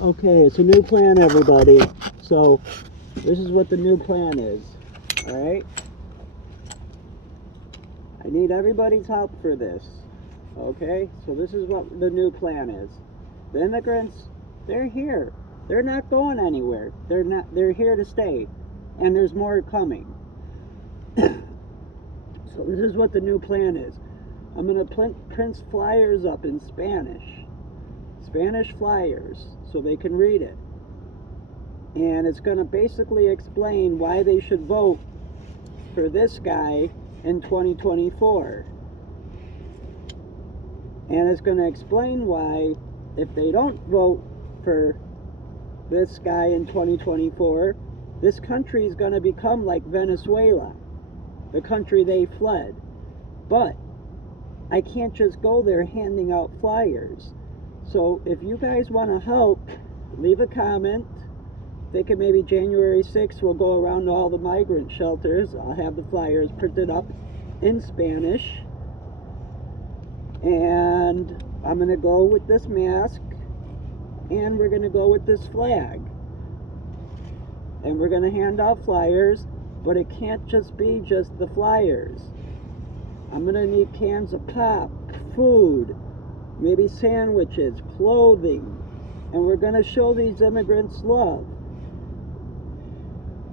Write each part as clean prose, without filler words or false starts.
Okay, it's a new plan, everybody. So, this is what the new plan is. Alright? I need everybody's help for this. Okay? So, this is what the new plan is. The immigrants, they're here. They're not going anywhere. They're here to stay. And there's more coming. So, this is what the new plan is. I'm going to print flyers up in Spanish. Spanish flyers, so they can read it. And it's going to basically explain why they should vote for this guy in 2024. And it's going to explain why, if they don't vote for this guy in 2024, this country is going to become like Venezuela, the country they fled. But I can't just go there handing out flyers. So if you guys want to help, leave a comment. Thinking maybe January 6th we'll go around to all the migrant shelters. I'll have the flyers printed up in Spanish. And I'm going to go with this mask. And we're going to go with this flag. And we're going to hand out flyers. But it can't just be just the flyers. I'm going to need cans of pop, food, maybe sandwiches, clothing. And we're going to show these immigrants love.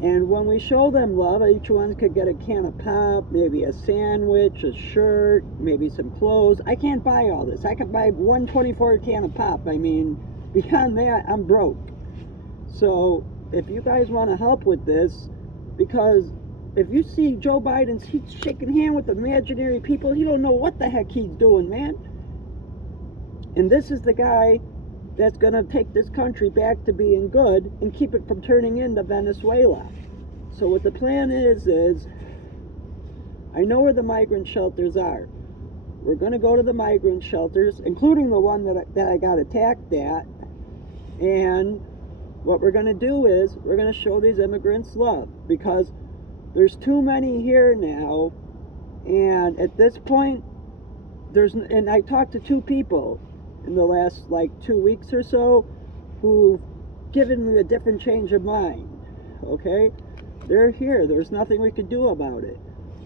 And when we show them love, each one could get a can of pop, maybe a sandwich, a shirt, maybe some clothes. I can't buy all this. I could buy 124 can of pop. I mean, beyond that, I'm broke. So if you guys want to help with this, because if you see Joe Biden's, he's shaking hands with imaginary people, you don't know what the heck he's doing, man. And this is the guy that's going to take this country back to being good and keep it from turning into Venezuela. So what the plan is I know where the migrant shelters are. We're going to go to the migrant shelters, including the one that I got attacked at. And what we're going to do is we're going to show these immigrants love, because there's too many here now. And at this point, and I talked to two people in the last 2 weeks or so who've given me a different change of mind. Okay? They're here. There's nothing we can do about it.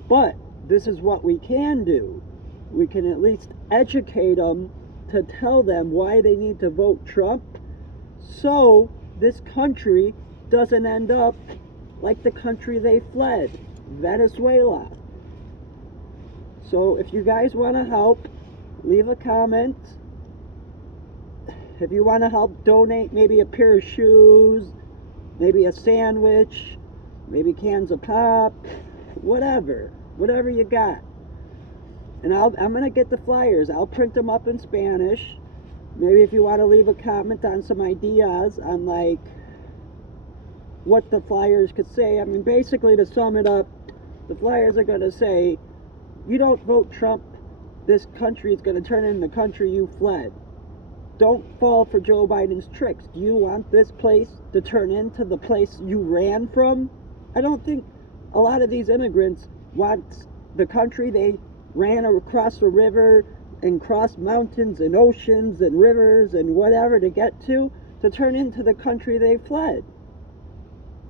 But this is what we can do. We can at least educate them to tell them why they need to vote Trump, so this country doesn't end up like the country they fled, Venezuela. So if you guys want to help, leave a comment. If you want to help donate maybe a pair of shoes, maybe a sandwich, maybe cans of pop, whatever you got. And I'm going to get the flyers. I'll print them up in Spanish. Maybe if you want to leave a comment on some ideas on what the flyers could say. I mean, basically, to sum it up, the flyers are going to say, you don't vote Trump, this country is going to turn into the country you fled. Don't fall for Joe Biden's tricks. Do you want this place to turn into the place you ran from? I don't think a lot of these immigrants want the country they ran across a river and crossed mountains and oceans and rivers and whatever to get to turn into the country they fled.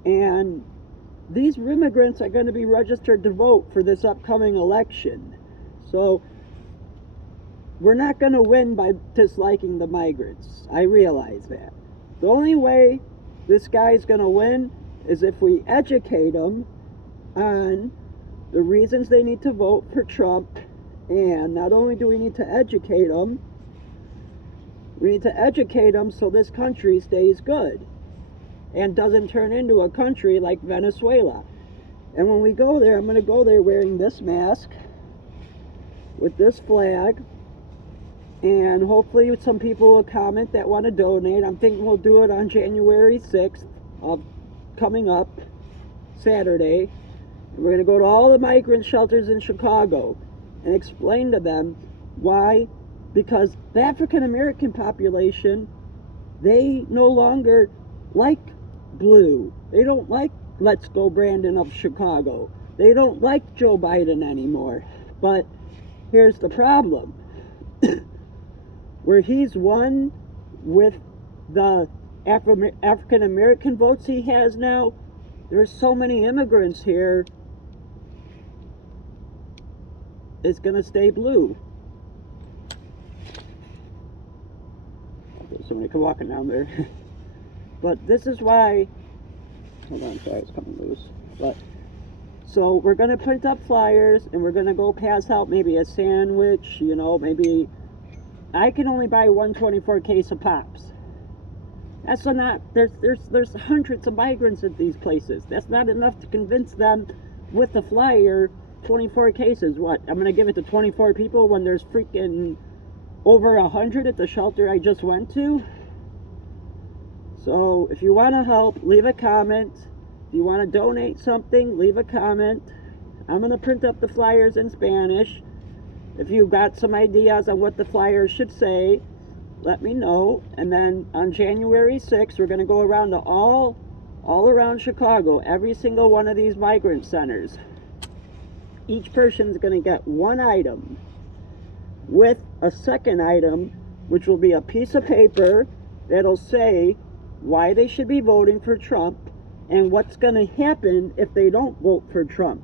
And these immigrants are going to be registered to vote for this upcoming election. So we're not going to win by disliking the migrants. I realize that. The only way this guy's going to win is if we educate them on the reasons they need to vote for Trump. And not only do we need to educate them, we need to educate them so this country stays good and doesn't turn into a country like Venezuela. And when we go there, I'm going to go there wearing this mask with this flag. And hopefully some people will comment that want to donate. I'm thinking we'll do it on January 6th, coming up, Saturday. And we're going to go to all the migrant shelters in Chicago and explain to them why. Because the African American population, they no longer like blue. They don't like Let's Go Brandon of Chicago. They don't like Joe Biden anymore. But here's the problem. Where he's won with the African American votes he has now, there's so many immigrants here, it's going to stay blue. Somebody come walking down there. But this is why, hold on, sorry, it's coming loose. But so we're going to print up flyers and we're going to go pass out maybe a sandwich, you know, maybe I can only buy 124 case of pops. That's not, there's hundreds of migrants at these places. That's not enough to convince them with the flyer 24 cases. What, I'm going to give it to 24 people when there's freaking over 100 at the shelter I just went to? So if you want to help, leave a comment. If you want to donate something, leave a comment. I'm going to print up the flyers in Spanish. If you've got some ideas on what the flyers should say, let me know. And then on January 6th, we're going to go around to all around Chicago, every single one of these migrant centers. Each person's going to get one item with a second item, which will be a piece of paper that'll say why they should be voting for Trump and what's going to happen if they don't vote for Trump,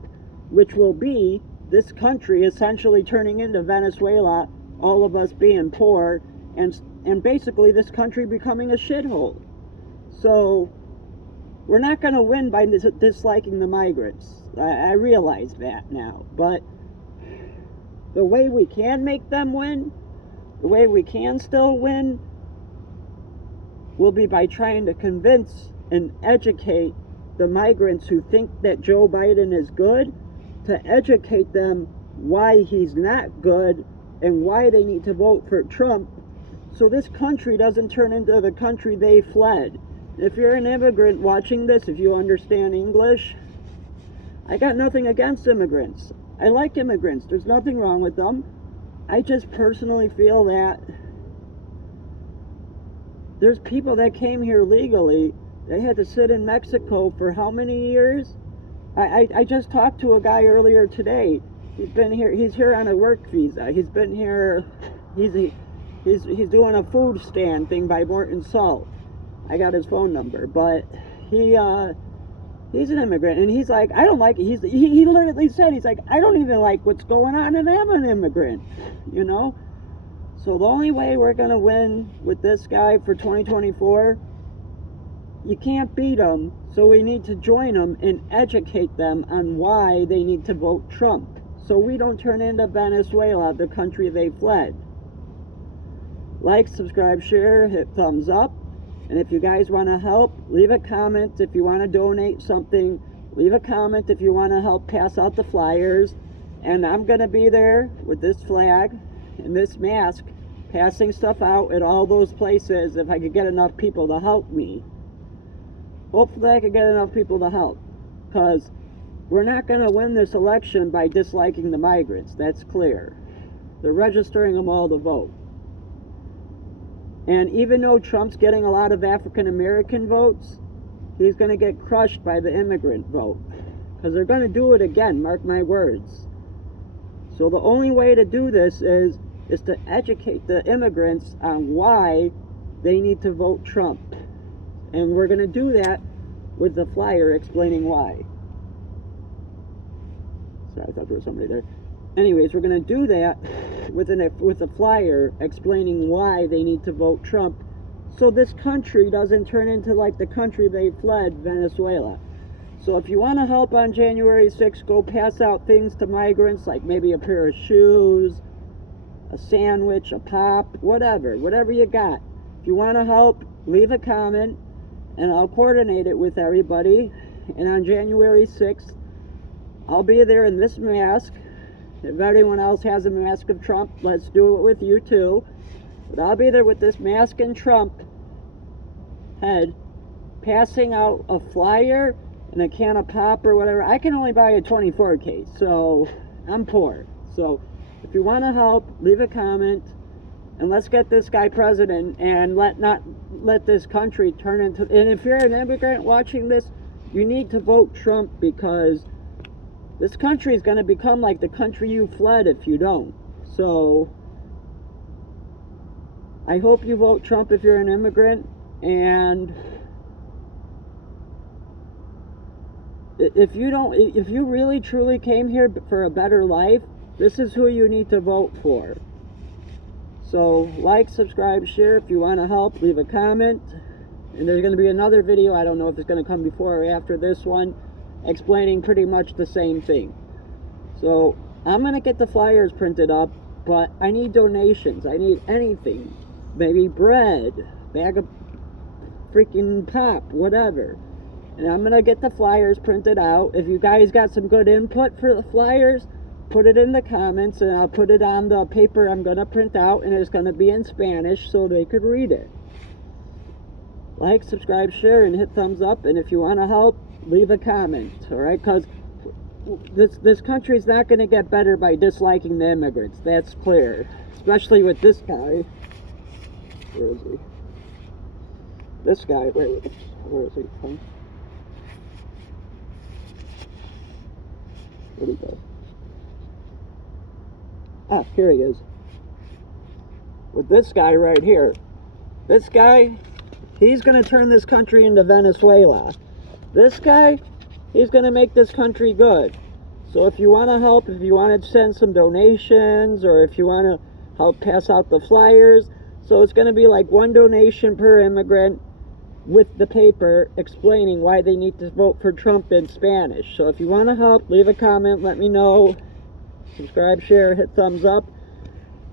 which will be this country essentially turning into Venezuela, all of us being poor, and basically this country becoming a shithole. So we're not going to win by disliking the migrants. I realize that now, but the way we can make them win, the way we can still win, will be by trying to convince and educate the migrants who think that Joe Biden is good, to educate them why he's not good and why they need to vote for Trump, so this country doesn't turn into the country they fled. If you're an immigrant watching this, if you understand English, I got nothing against immigrants. I like immigrants. There's nothing wrong with them. I just personally feel that there's people that came here legally. They had to sit in Mexico for how many years? I just talked to a guy earlier today. He's been here. He's here on a work visa. He's been here. He's doing a food stand thing by Morton Salt. I got his phone number, but he's an immigrant, and he's like, I don't like it. He literally said, he's like, I don't even like what's going on, and I'm an immigrant, you know? So the only way we're going to win with this guy for 2024, you can't beat him, so we need to join him and educate them on why they need to vote Trump, so we don't turn into Venezuela, the country they fled. Like, subscribe, share, hit thumbs up. And if you guys want to help, leave a comment. If you want to donate something, leave a comment. If you want to help pass out the flyers. And I'm going to be there with this flag and this mask, passing stuff out at all those places if I could get enough people to help me. Hopefully I could get enough people to help. Because we're not going to win this election by disliking the migrants. That's clear. They're registering them all to vote. And even though Trump's getting a lot of African American votes, he's going to get crushed by the immigrant vote. Because they're going to do it again, mark my words. So the only way to do this is to educate the immigrants on why they need to vote Trump. And we're going to do that with the flyer explaining why. Sorry, I thought there was somebody there. Anyways, we're going to do that with a flyer explaining why they need to vote Trump, so this country doesn't turn into like the country they fled, Venezuela. So if you want to help on January 6th, go pass out things to migrants, like maybe a pair of shoes, a sandwich, a pop, whatever you got. If you want to help, leave a comment, and I'll coordinate it with everybody. And on January 6th, I'll be there in this mask. If anyone else has a mask of Trump, let's do it with you too. But I'll be there with this mask and Trump head, passing out a flyer and a can of pop or whatever. I can only buy a 24 case, so I'm poor. So if you want to help, leave a comment, and let's get this guy president and not let this country turn into... And if you're an immigrant watching this, you need to vote Trump, because this country is going to become like the country you fled if you don't. So I hope you vote Trump if you're an immigrant. And if you really truly came here for a better life, this is who you need to vote for. So like, subscribe, share. If you want to help, leave a comment. And there's going to be another video, I don't know if it's going to come before or after this one, explaining pretty much the same thing. So I'm going to get the flyers printed up, but I need donations. I need anything. Maybe bread, bag of freaking pop, whatever. And I'm going to get the flyers printed out. If you guys got some good input for the flyers, put it in the comments, and I'll put it on the paper I'm going to print out, and it's going to be in Spanish so they could read it. Like, subscribe, share, and hit thumbs up. And if you want to help, leave a comment, all right? Because this country's not going to get better by disliking the immigrants. That's clear. Especially with this guy. Where is he? This guy, where is he? Where'd he go? Ah, here he is. With this guy right here. This guy, he's going to turn this country into Venezuela. This guy, he's going to make this country good. So if you want to help, if you want to send some donations, or if you want to help pass out the flyers, so it's going to be like one donation per immigrant with the paper explaining why they need to vote for Trump in Spanish. So if you want to help, leave a comment, let me know. Subscribe, share, hit thumbs up.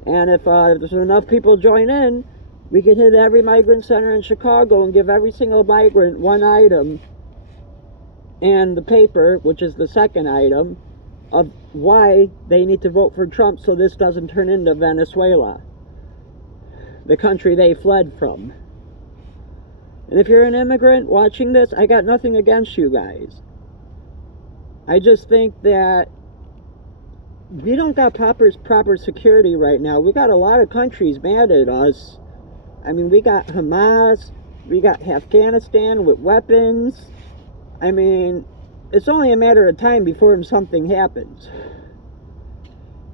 And if there's enough people join in, we can hit every migrant center in Chicago and give every single migrant one item and the paper, which is the second item, of why they need to vote for Trump so this doesn't turn into Venezuela, the country they fled from. And if you're an immigrant watching this, I got nothing against you guys. I just think that we don't got proper security right now. We got a lot of countries mad at us. I mean, we got Hamas, we got Afghanistan with weapons. I mean, it's only a matter of time before something happens.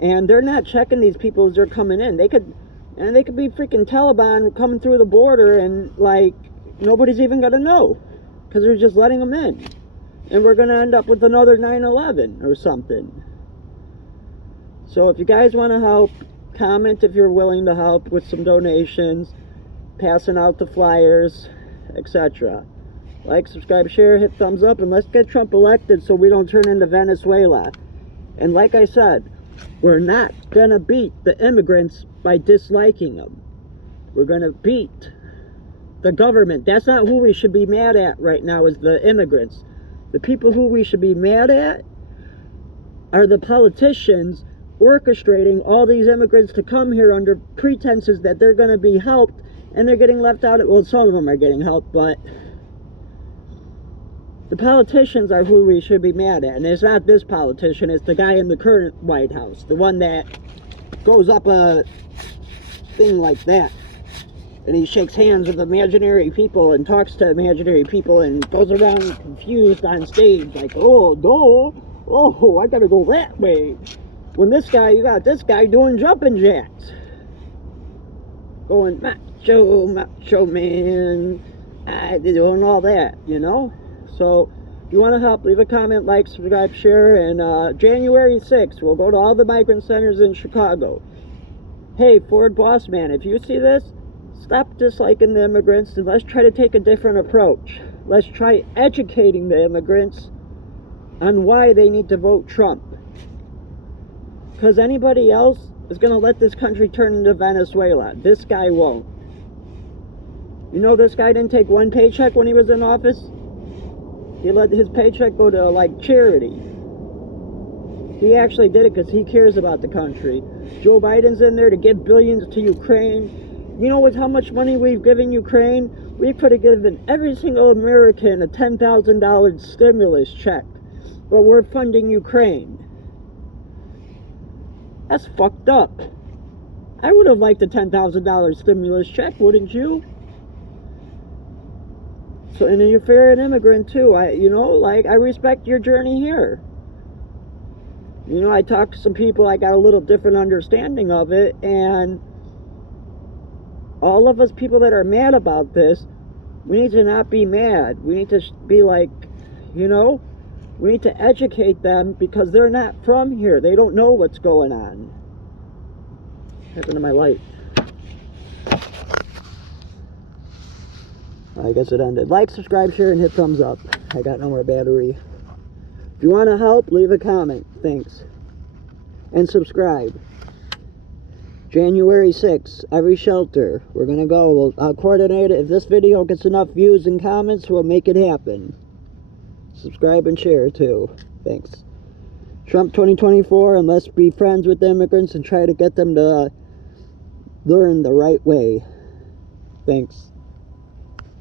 And they're not checking these people as they're coming in. They could be freaking Taliban coming through the border, and like nobody's even gonna know, because they're just letting them in. And we're gonna end up with another 9/11 or something. So if you guys want to help, comment if you're willing to help with some donations, passing out the flyers, etc. Like, subscribe, share, hit thumbs up, and let's get Trump elected so we don't turn into Venezuela. And like I said, we're not going to beat the immigrants by disliking them. We're going to beat the government. That's not who we should be mad at right now, is the immigrants. The people who we should be mad at are the politicians orchestrating all these immigrants to come here under pretenses that they're going to be helped, and they're getting left out. Well, some of them are getting helped, but the politicians are who we should be mad at. And it's not this politician, it's the guy in the current White House, the one that goes up a thing like that, and he shakes hands with imaginary people and talks to imaginary people and goes around confused on stage like, oh no, oh, I gotta go that way. When this guy, you got this guy doing jumping jacks, going macho man, doing all that, you know. So if you want to help, leave a comment, like, subscribe, share. And January 6th, we'll go to all the migrant centers in Chicago. Hey, Ford Boss Man, if you see this, stop disliking the immigrants, and let's try to take a different approach. Let's try educating the immigrants on why they need to vote Trump. Because anybody else is going to let this country turn into Venezuela. This guy won't. You know, this guy didn't take one paycheck when he was in office. He let his paycheck go to, like, charity. He actually did it because he cares about the country. Joe Biden's in there to give billions to Ukraine. You know, with how much money we've given Ukraine, we could have given every single American a $10,000 stimulus check. But we're funding Ukraine. That's fucked up. I would have liked a $10,000 stimulus check, wouldn't you? So, and if you're an immigrant too, I respect your journey here. You know, I talked to some people, I got a little different understanding of it, and all of us people that are mad about this, We need to not be mad. We need to be like, you know, we need to educate them because they're not from here. They don't know what's going on. What happened to my light? I guess it ended. Like, subscribe, share, and hit thumbs up. I got no more battery. If you want to help, leave a comment. Thanks. And subscribe. January 6th, every shelter. We're going to go. I'll coordinate it. If this video gets enough views and comments, we'll make it happen. Subscribe and share, too. Thanks. Trump 2024, and let's be friends with the immigrants and try to get them to learn the right way. Thanks.